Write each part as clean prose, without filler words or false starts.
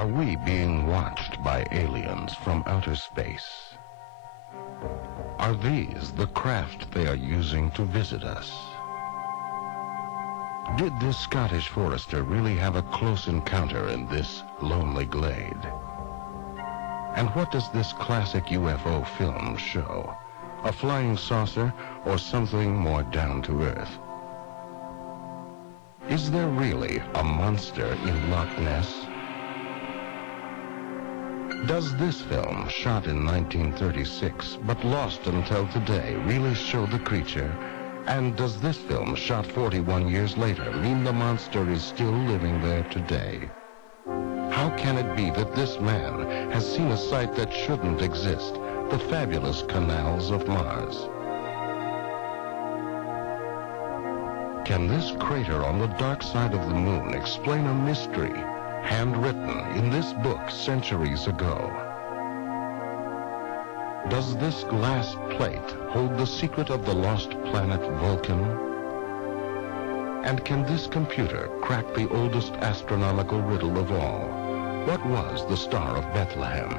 Are we being watched by aliens from outer space? Are these the craft they are using to visit us? Did this Scottish forester really have a close encounter in this lonely glade? And what does this classic UFO film show? A flying saucer or something more down to earth? Is there really a monster in Loch Ness? Does this film, shot in 1936 but lost until today, really show the creature? And does this film, shot 41 years later, mean the monster is still living there today? How can it be that this man has seen a sight that shouldn't exist, the fabulous canals of Mars? Can this crater on the dark side of the moon explain a mystery handwritten in this book centuries ago? Does this glass plate hold the secret of the lost planet Vulcan? And can this computer crack the oldest astronomical riddle of all? What was the Star of Bethlehem?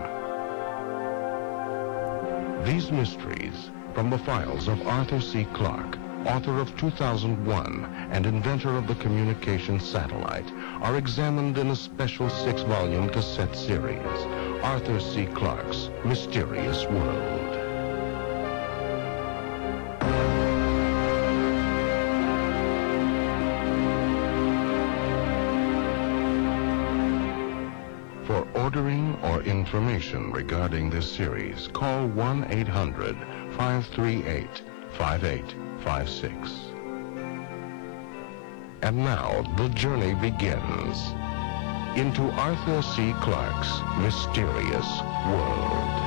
These mysteries, from the files of Arthur C. Clarke, author of 2001 and inventor of the communication satellite, are examined in a special 6-volume cassette series, Arthur C. Clarke's Mysterious World. For ordering or information regarding this series, call 1-800-538-5856. And now the journey begins into Arthur C. Clarke's Mysterious World.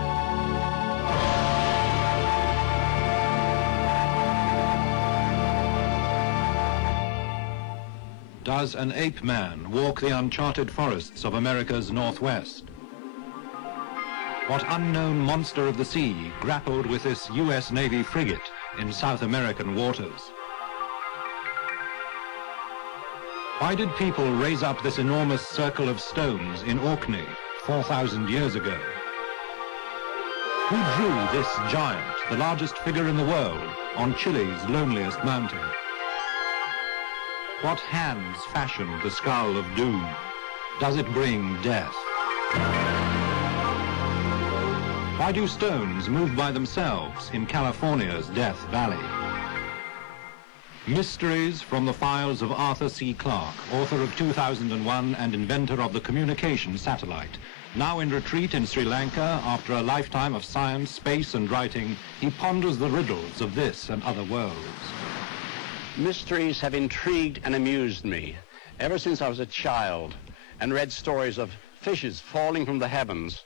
Does an ape man walk the uncharted forests of America's Northwest? What unknown monster of the sea grappled with this U.S. Navy frigate in South American waters? Why did people raise up this enormous circle of stones in Orkney 4,000 years ago? Who drew this giant, the largest figure in the world, on Chile's loneliest mountain? What hands fashioned the skull of doom? Does it bring death? Why do stones move by themselves in California's Death Valley? Mysteries from the files of Arthur C. Clarke, author of 2001 and inventor of the communication satellite. Now in retreat in Sri Lanka, after a lifetime of science, space, and writing, he ponders the riddles of this and other worlds. Mysteries have intrigued and amused me ever since I was a child and read stories of fishes falling from the heavens,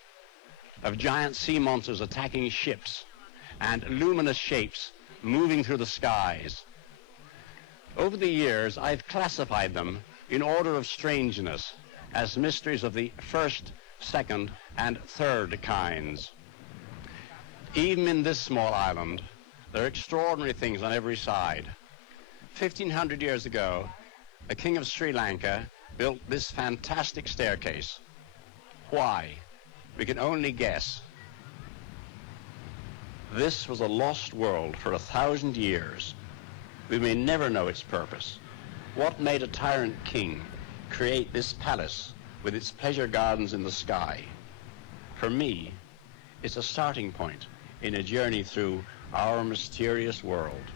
of giant sea monsters attacking ships, and luminous shapes moving through the skies. Over the years, I've classified them in order of strangeness as mysteries of the first, second, and third kinds. Even in this small island, there are extraordinary things on every side. 1,500 years ago, the king of Sri Lanka built this fantastic staircase. Why? We can only guess. This was a lost world for 1,000 years. We may never know its purpose. What made a tyrant king create this palace with its pleasure gardens in the sky? For me, it's a starting point in a journey through our mysterious world.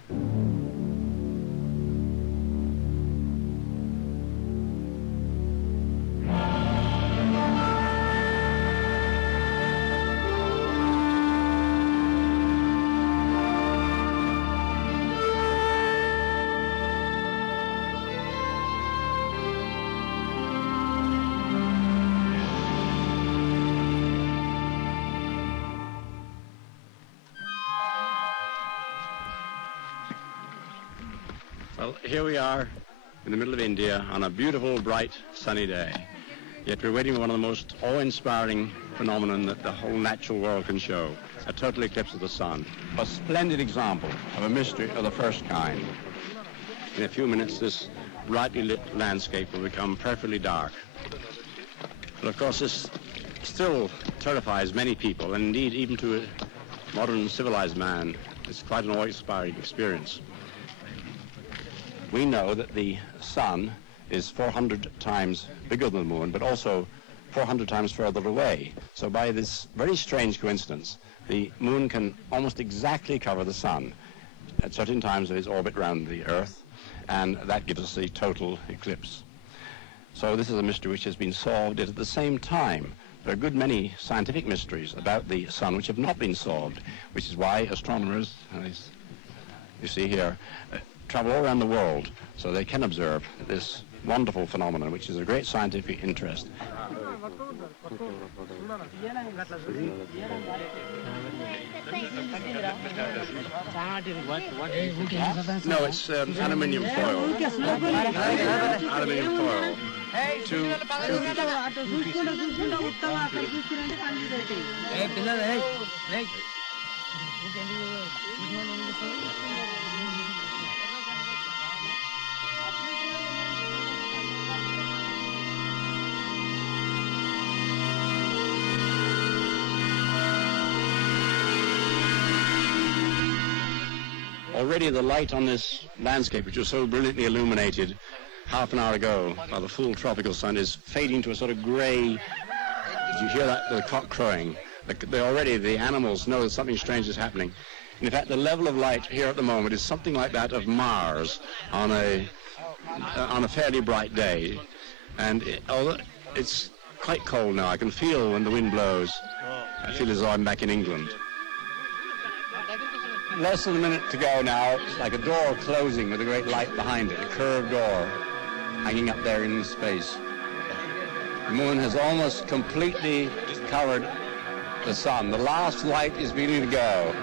Well, here we are in the middle of India on a beautiful, bright, sunny day. Yet we're waiting for one of the most awe-inspiring phenomenon that the whole natural world can show, a total eclipse of the sun. A splendid example of a mystery of the first kind. In a few minutes, this brightly lit landscape will become perfectly dark. But of course this still terrifies many people, and indeed even to a modern civilized man, it's quite an awe-inspiring experience. We know that the sun is 400 times bigger than the moon, but also 400 times further away. So by this very strange coincidence, the moon can almost exactly cover the sun at certain times of its orbit around the Earth, and that gives us the total eclipse. So this is a mystery which has been solved, yet at the same time there are a good many scientific mysteries about the sun which have not been solved, which is why astronomers, as you see here, travel all around the world so they can observe this wonderful phenomenon, which is of great scientific interest. No, it's aluminium foil. Aluminium foil. Already the light on this landscape, which was so brilliantly illuminated half an hour ago by the full tropical sun, is fading to a sort of grey. Did you hear that? The cock crowing. Already the animals know that something strange is happening. And in fact, the level of light here at the moment is something like that of Mars on a fairly bright day. And although it's quite cold now, I can feel when the wind blows. I feel as though I'm back in England. Less than a minute to go now. It's like a door closing with a great light behind it, a curved door hanging up there in space. The moon has almost completely covered the sun. The last light is beginning to go.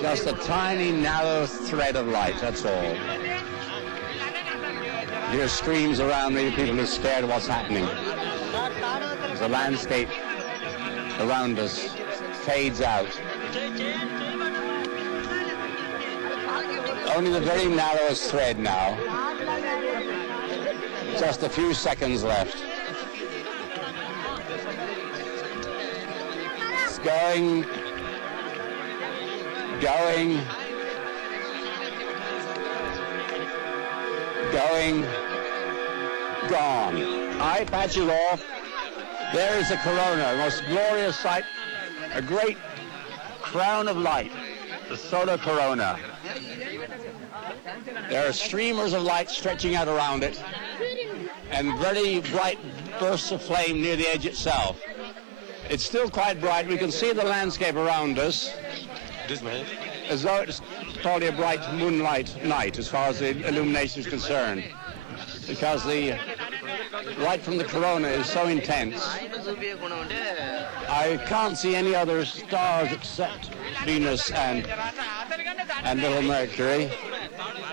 Just a tiny, narrow thread of light, that's all. You hear screams around me, people are scared of what's happening. The landscape around us fades out. Only the very narrowest thread now. Just a few seconds left. It's going, gone. Eye patches off. There is the corona, the most glorious sight, a great crown of light, the solar corona. There are streamers of light stretching out around it, and very bright bursts of flame near the edge itself. It's still quite bright. We can see the landscape around us, as though it's probably a bright moonlight night as far as the illumination is concerned, because the light from the corona is so intense. I can't see any other stars except Venus and little Mercury.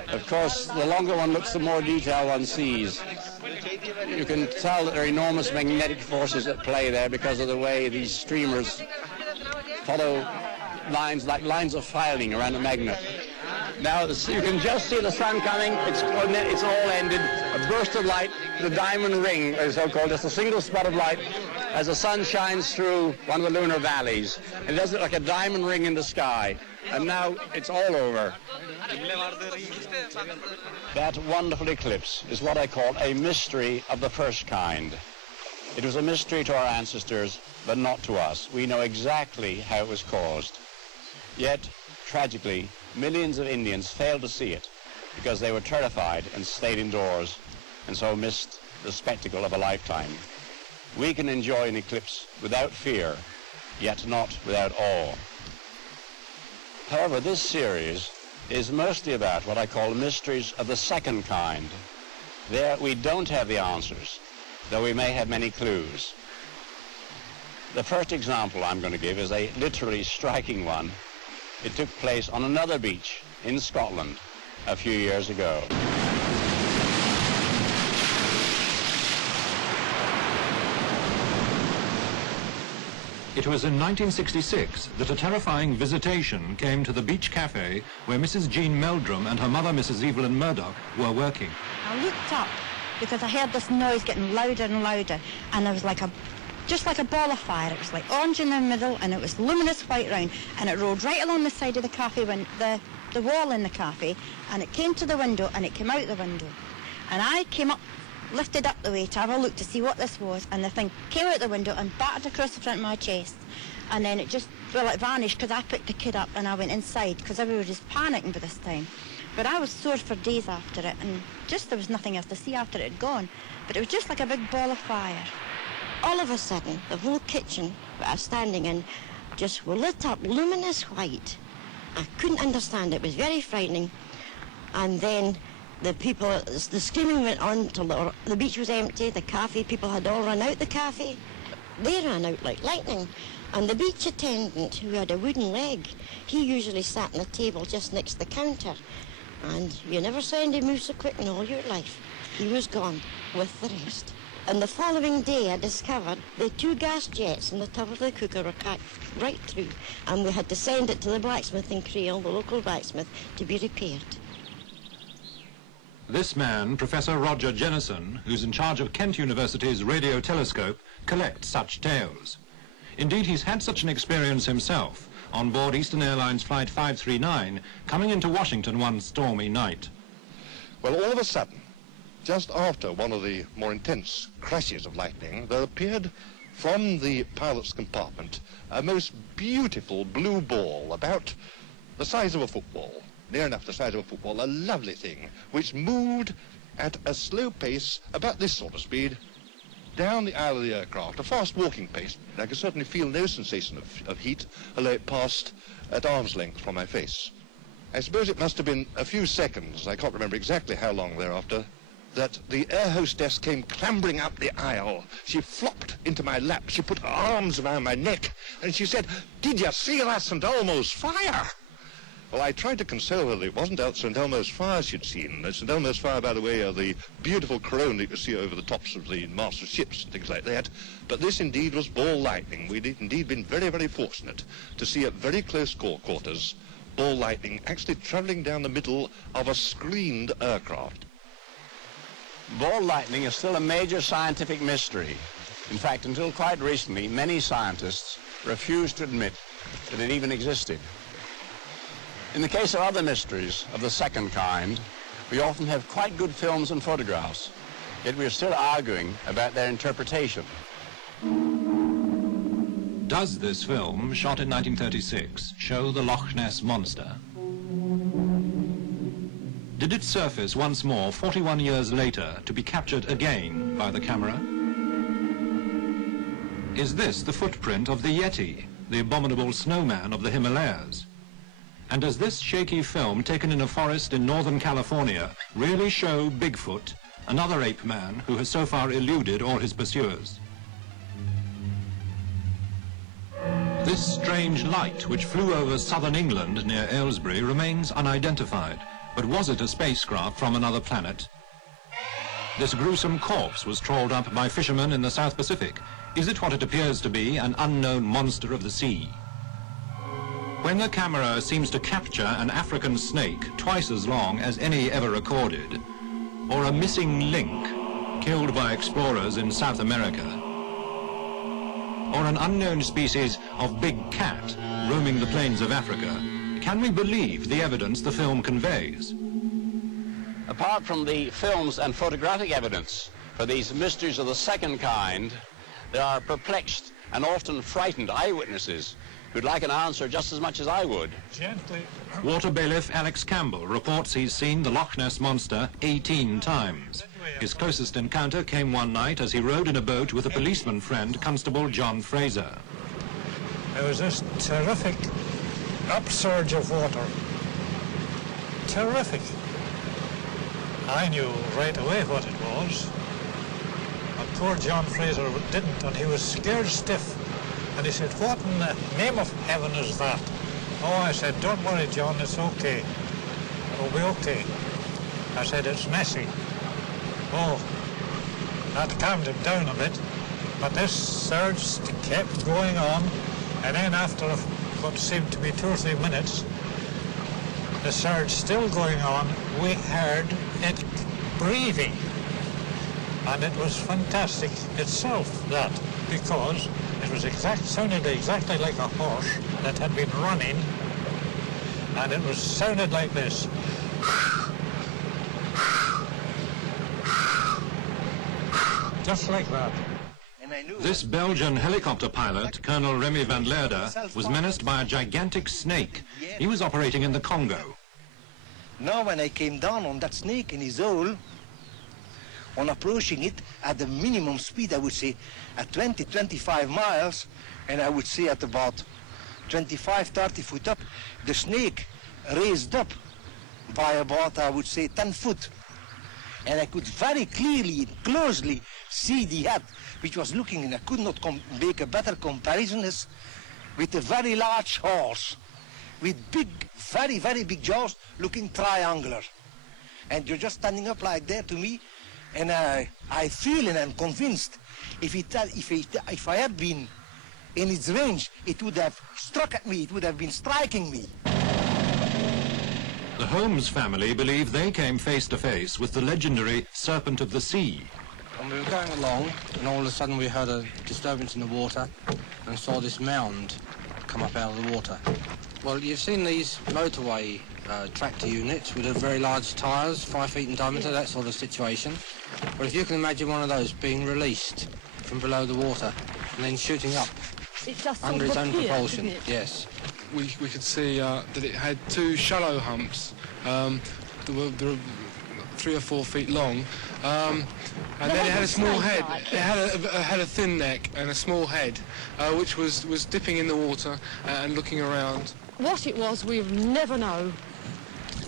Of course, the longer one looks, the more detail one sees. You can tell that there are enormous magnetic forces at play there because of the way these streamers follow lines like lines of filing around a magnet. Now you can just see the sun coming. It's all ended. A burst of light, the diamond ring, so-called, just a single spot of light as the sun shines through one of the lunar valleys. It does look like a diamond ring in the sky. And now it's all over. That wonderful eclipse is what I call a mystery of the first kind. It was a mystery to our ancestors, but not to us. We know exactly how it was caused. Yet, tragically, millions of Indians failed to see it because they were terrified and stayed indoors and so missed the spectacle of a lifetime. We can enjoy an eclipse without fear, yet not without awe. However, this series is mostly about what I call mysteries of the second kind. There we don't have the answers, though we may have many clues. The first example I'm going to give is a literally striking one. It took place on another beach in Scotland a few years ago. It was in 1966 that a terrifying visitation came to the beach cafe where Mrs. Jean Meldrum and her mother, Mrs. Evelyn Murdoch, were working. I looked up because I heard this noise getting louder and louder, and there was just like a ball of fire. It was like orange in the middle, and it was luminous white round, and it rolled right along the side of the cafe, the wall in the cafe, and it came to the window, and it came out the window. And I came up, lifted up the way to have a look to see what this was, and the thing came out the window and battered across the front of my chest. And then it just, well, it vanished because I picked the kid up and I went inside because everybody was panicking by this time. But I was sore for days after it, and just there was nothing else to see after it had gone. But it was just like a big ball of fire. All of a sudden, the whole kitchen that I was standing in just were lit up luminous white. I couldn't understand it. It was very frightening. And then the screaming went on till the beach was empty. The cafe people had all run out the cafe. They ran out like lightning. And the beach attendant, who had a wooden leg, he usually sat on the table just next to the counter. And you never saw anybody move so quick in all your life. He was gone with the rest. And the following day I discovered the 2 gas jets in the top of the cooker were cracked right through, and we had to send it to the blacksmith in Creole, the local blacksmith, to be repaired. This man, Professor Roger Jennison, who's in charge of Kent University's radio telescope, collects such tales. Indeed, he's had such an experience himself on board Eastern Airlines Flight 539, coming into Washington one stormy night. Well, all of a sudden, just after one of the more intense crashes of lightning, there appeared from the pilot's compartment a most beautiful blue ball, about the size of a football, near enough the size of a football, a lovely thing, which moved at a slow pace, about this sort of speed, down the aisle of the aircraft, a fast walking pace. I could certainly feel no sensation of heat, although it passed at arm's length from my face. I suppose it must have been a few seconds, I can't remember exactly how long thereafter, that the air hostess came clambering up the aisle. She flopped into my lap, she put her arms around my neck, and she said, "Did you see that St. Elmo's fire?" Well, I tried to console her that it wasn't St. Elmo's fire she'd seen. St. Elmo's fire, by the way, are the beautiful corona that you can see over the tops of the masts of ships and things like that. But this indeed was ball lightning. We'd indeed been very, very fortunate to see at very close quarters ball lightning actually travelling down the middle of a screened aircraft. Ball lightning is still a major scientific mystery. In fact, until quite recently, many scientists refused to admit that it even existed. In the case of other mysteries of the second kind, we often have quite good films and photographs, yet we are still arguing about their interpretation. Does this film, shot in 1936, show the Loch Ness Monster? Did it surface once more 41 years later to be captured again by the camera? Is this the footprint of the Yeti, the abominable snowman of the Himalayas? And does this shaky film taken in a forest in Northern California really show Bigfoot, another ape man who has so far eluded all his pursuers? This strange light which flew over southern England near Aylesbury remains unidentified. But was it a spacecraft from another planet? This gruesome corpse was trawled up by fishermen in the South Pacific. Is it what it appears to be, an unknown monster of the sea? When the camera seems to capture an African snake twice as long as any ever recorded, or a missing link killed by explorers in South America, or an unknown species of big cat roaming the plains of Africa, can we believe the evidence the film conveys? Apart from the films and photographic evidence for these mysteries of the second kind, there are perplexed and often frightened eyewitnesses who'd like an answer just as much as I would. Gently. Water bailiff Alex Campbell reports he's seen the Loch Ness Monster 18 times. His closest encounter came one night as he rowed in a boat with a policeman friend, Constable John Fraser. There was this terrific upsurge of water. Terrific. I knew right away what it was. But poor John Fraser didn't, and he was scared stiff. And he said, "What in the name of heaven is that?" Oh, I said, "Don't worry, John, it's okay. It'll be okay." I said, "It's messy." Oh, that calmed him down a bit. But this surge kept going on. And then after what seemed to be 2 or 3 minutes, the surge still going on, we heard it breathing. And it was fantastic itself, that, because it was sounded exactly like a horse that had been running, and it was sounded like this. Just like that. This Belgian helicopter pilot, Colonel Remy van Leerde, was menaced by a gigantic snake. He was operating in the Congo. Now when I came down on that snake in his hole, on approaching it at the minimum speed, I would say at 20-25 miles, and I would say at about 25-30 foot up, the snake raised up by about, I would say, 10 foot. And I could very clearly, closely see the head, which was looking, and I could not make a better comparison, as with a very large horse, with big, very, very big jaws, looking triangular. And you're just standing up like that to me, and I feel and I'm convinced if I had been in its range, it would have struck at me, it would have been striking me. The Holmes family believe they came face to face with the legendary Serpent of the Sea. And we were going along, and all of a sudden we heard a disturbance in the water and saw this mound come up out of the water. Well, you've seen these motorway tractor units with very large tyres, 5 feet in diameter, that sort of situation. Well, if you can imagine one of those being released from below the water and then shooting up under its own propulsion, yes. We could see that it had 2 shallow humps. They were 3 or 4 feet long, and then it had a small head. It had a thin neck and a small head, which was dipping in the water and looking around. What it was, we'll never know.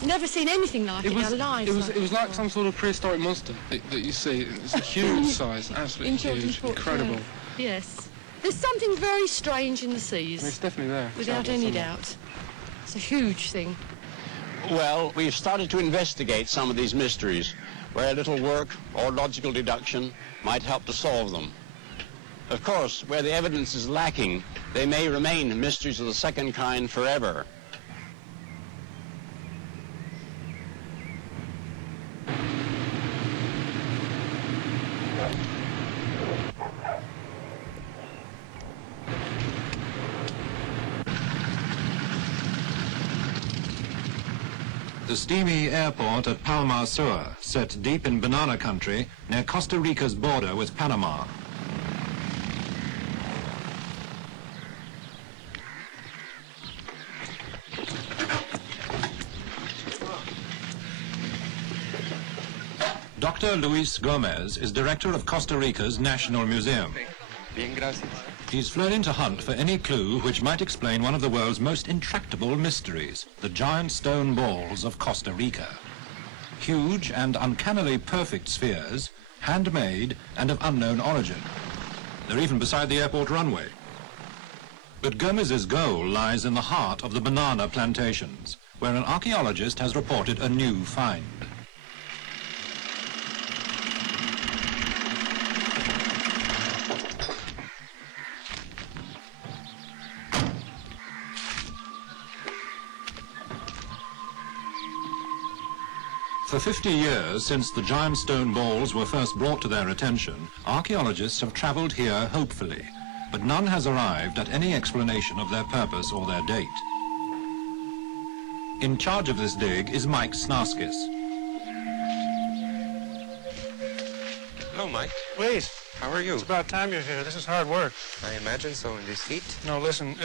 Never seen anything like it in our lives. It was like some sort of prehistoric monster that you see. It's a huge size, absolutely huge, incredible. Yes. There's something very strange in the seas. It's definitely there. Without any doubt. It's a huge thing. Well, we've started to investigate some of these mysteries, where a little work or logical deduction might help to solve them. Of course, where the evidence is lacking, they may remain mysteries of the second kind forever. The steamy airport at Palma Sur, set deep in banana country near Costa Rica's border with Panama. Dr. Luis Gomez is director of Costa Rica's National Museum. Bien, gracias. He's flown in to hunt for any clue which might explain one of the world's most intractable mysteries, the giant stone balls of Costa Rica. Huge and uncannily perfect spheres, handmade and of unknown origin. They're even beside the airport runway. But Gomez's goal lies in the heart of the banana plantations, where an archaeologist has reported a new find. For 50 years since the giant stone balls were first brought to their attention, archaeologists have travelled here hopefully, but none has arrived at any explanation of their purpose or their date. In charge of this dig is Mike Snarskis. Hello, Mike. Wait. How are you? It's about time you're here. This is hard work. I imagine so in this heat. No, listen,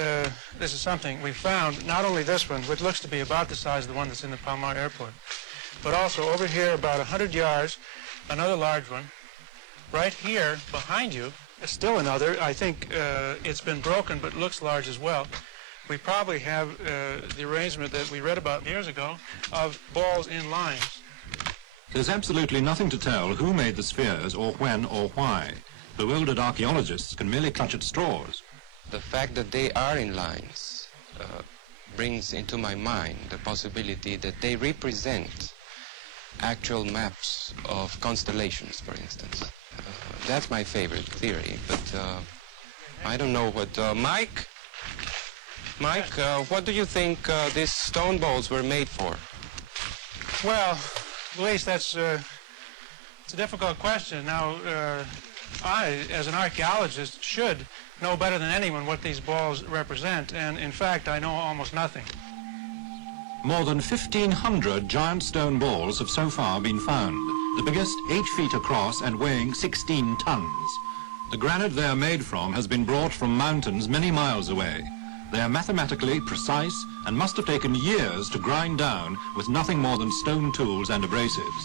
this is something we found, not only this one, which looks to be about the size of the one that's in the Palma Airport, but also over here about 100 yards, another large one. Right here behind you is still another. I think it's been broken, but looks large as well. We probably have the arrangement that we read about years ago of balls in lines. There's absolutely nothing to tell who made the spheres or when or why. Bewildered archaeologists can merely clutch at straws. The fact that they are in lines brings into my mind the possibility that they represent actual maps of constellations, for instance. That's my favorite theory, but I don't know what... Mike? Mike, what do you think these stone balls were made for? Well, Luis, it's a difficult question. Now, I, as an archaeologist, should know better than anyone what these balls represent, and in fact, I know almost nothing. More than 1,500 giant stone balls have so far been found, the biggest 8 feet across and weighing 16 tons. The granite they are made from has been brought from mountains many miles away. They are mathematically precise and must have taken years to grind down with nothing more than stone tools and abrasives.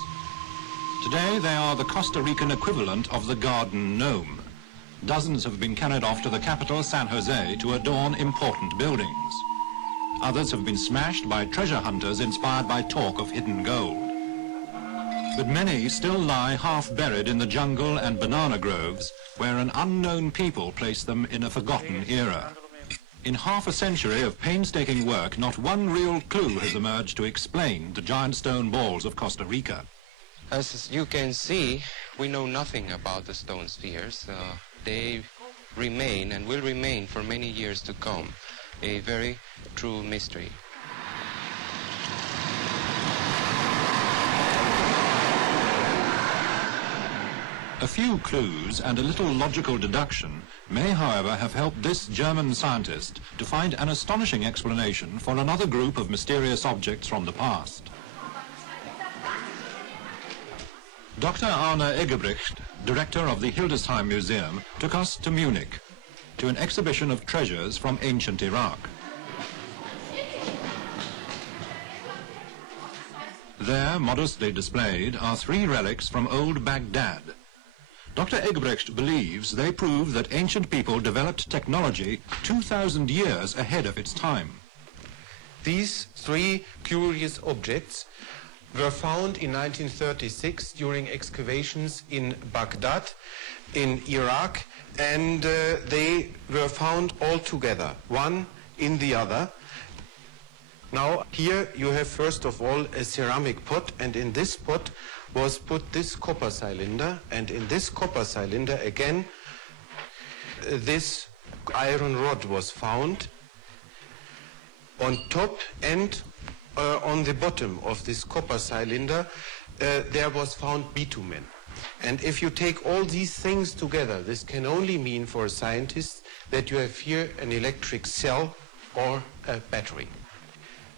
Today they are the Costa Rican equivalent of the garden gnome. Dozens have been carried off to the capital, San Jose, to adorn important buildings. Others have been smashed by treasure hunters inspired by talk of hidden gold. But many still lie half buried in the jungle and banana groves, where an unknown people placed them in a forgotten era. In half a century of painstaking work, not one real clue has emerged to explain the giant stone balls of Costa Rica. As you can see, we know nothing about the stone spheres. They remain and will remain for many years to come a very true mystery. A few clues and a little logical deduction may, however, have helped this German scientist to find an astonishing explanation for another group of mysterious objects from the past. Dr. Arne Egebrecht, director of the Hildesheim Museum, took us to Munich, to an exhibition of treasures from ancient Iraq. There, modestly displayed, are 3 relics from old Baghdad. Dr. Egebrecht believes they prove that ancient people developed technology 2,000 years ahead of its time. These 3 curious objects were found in 1936 during excavations in Baghdad, in Iraq, and they were found all together, one in the other. Now, here you have first of all a ceramic pot, and in this pot was put this copper cylinder, and in this copper cylinder again this iron rod was found. On top and on the bottom of this copper cylinder there was found bitumen. And if you take all these things together, this can only mean for a scientist that you have here an electric cell or a battery.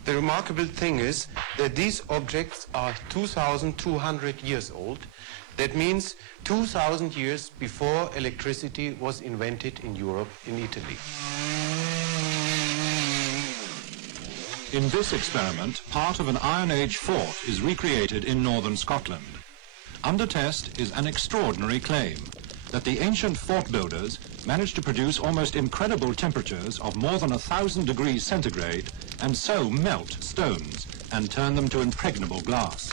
The remarkable thing is that these objects are 2,200 years old. That means 2,000 years before electricity was invented in Europe, in Italy. In this experiment, part of an Iron Age fort is recreated in northern Scotland. Under test is an extraordinary claim that the ancient fort builders managed to produce almost incredible temperatures of more than 1,000 degrees centigrade and so melt stones and turn them to impregnable glass.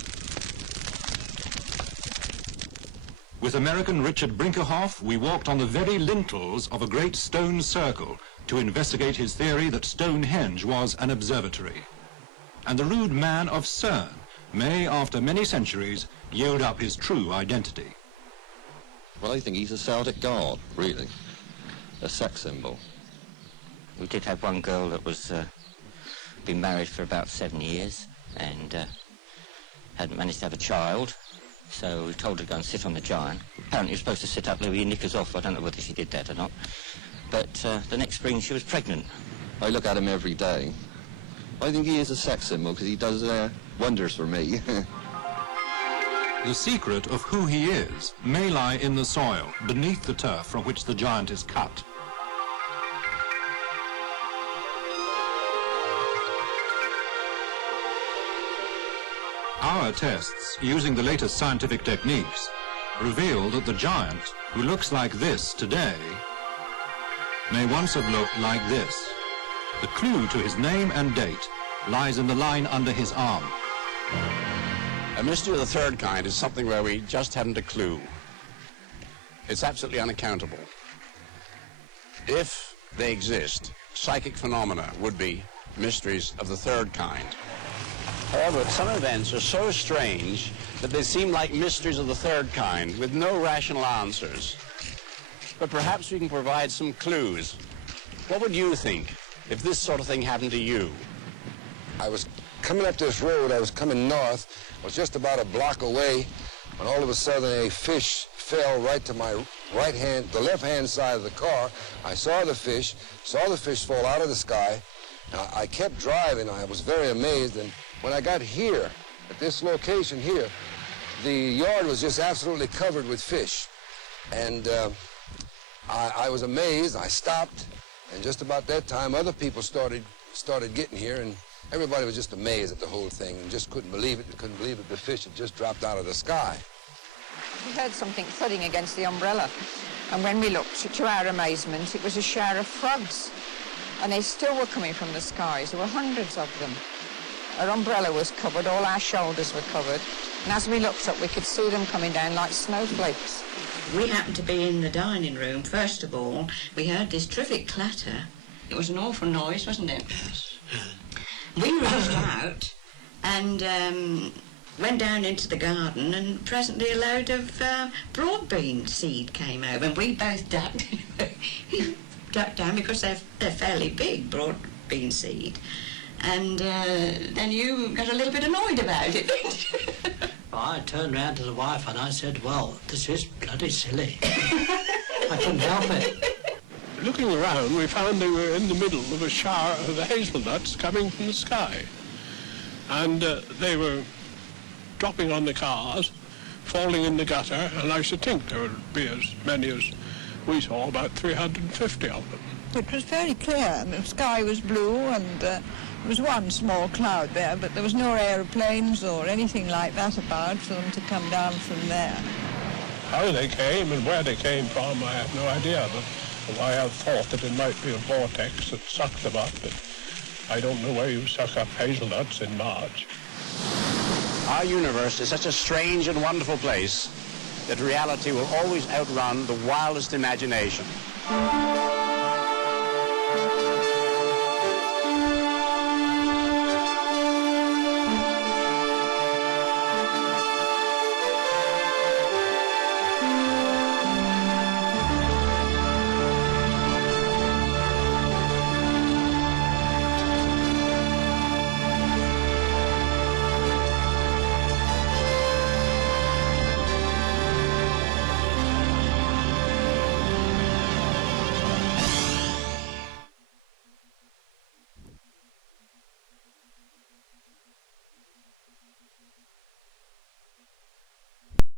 With American Richard Brinkerhoff, we walked on the very lintels of a great stone circle to investigate his theory that Stonehenge was an observatory. And the rude man of CERN may, after many centuries, yield up his true identity. Well, I think he's a Celtic god, really. A sex symbol. We did have one girl that was been married for about 7 years and hadn't managed to have a child, so we told her to go and sit on the giant. Apparently you're supposed to sit up there with your knickers off. I don't know whether she did that or not. But the next spring she was pregnant. I look at him every day. I think he is a sex symbol because he does wonders for me. The secret of who he is may lie in the soil, beneath the turf from which the giant is cut. Our tests, using the latest scientific techniques, reveal that the giant, who looks like this today, may once have looked like this. The clue to his name and date lies in the line under his arm. A mystery of the third kind is something where we just haven't a clue. It's absolutely unaccountable. If they exist, psychic phenomena would be mysteries of the third kind. However, some events are so strange that they seem like mysteries of the third kind with no rational answers. But perhaps we can provide some clues. What would you think if this sort of thing happened to you? I was coming up this road, I was coming north, I was just about a block away, when all of a sudden a fish fell right to my right hand, the left-hand side of the car. I saw the fish fall out of the sky. I kept driving, I was very amazed, and when I got here, at this location here, the yard was just absolutely covered with fish. And I was amazed, I stopped, and just about that time, other people started getting here, and everybody was just amazed at the whole thing and just couldn't believe it. They couldn't believe that the fish had just dropped out of the sky. We heard something thudding against the umbrella, and when we looked, to our amazement, it was a shower of frogs, and they still were coming from the skies. There were hundreds of them. Our umbrella was covered, all our shoulders were covered, and as we looked up, we could see them coming down like snowflakes. We happened to be in the dining room. First of all, we heard this terrific clatter. It was an awful noise, wasn't it? Yes. We rushed out and went down into the garden, and presently a load of broad bean seed came over, and we both ducked down because they're fairly big, broad bean seed. And then you got a little bit annoyed about it, didn't you? I turned round to the wife and I said, well, this is bloody silly. I couldn't help it. Looking around, we found they were in the middle of a shower of hazelnuts coming from the sky. And they were dropping on the cars, falling in the gutter, and I should think there would be as many as we saw, about 350 of them. It was very clear, and the sky was blue, and there was one small cloud there, but there was no aeroplanes or anything like that about for them to come down from there. How they came and where they came from, I have no idea, but I have thought that it might be a vortex that sucked them up, but I don't know where you suck up hazelnuts in March. Our universe is such a strange and wonderful place that reality will always outrun the wildest imagination.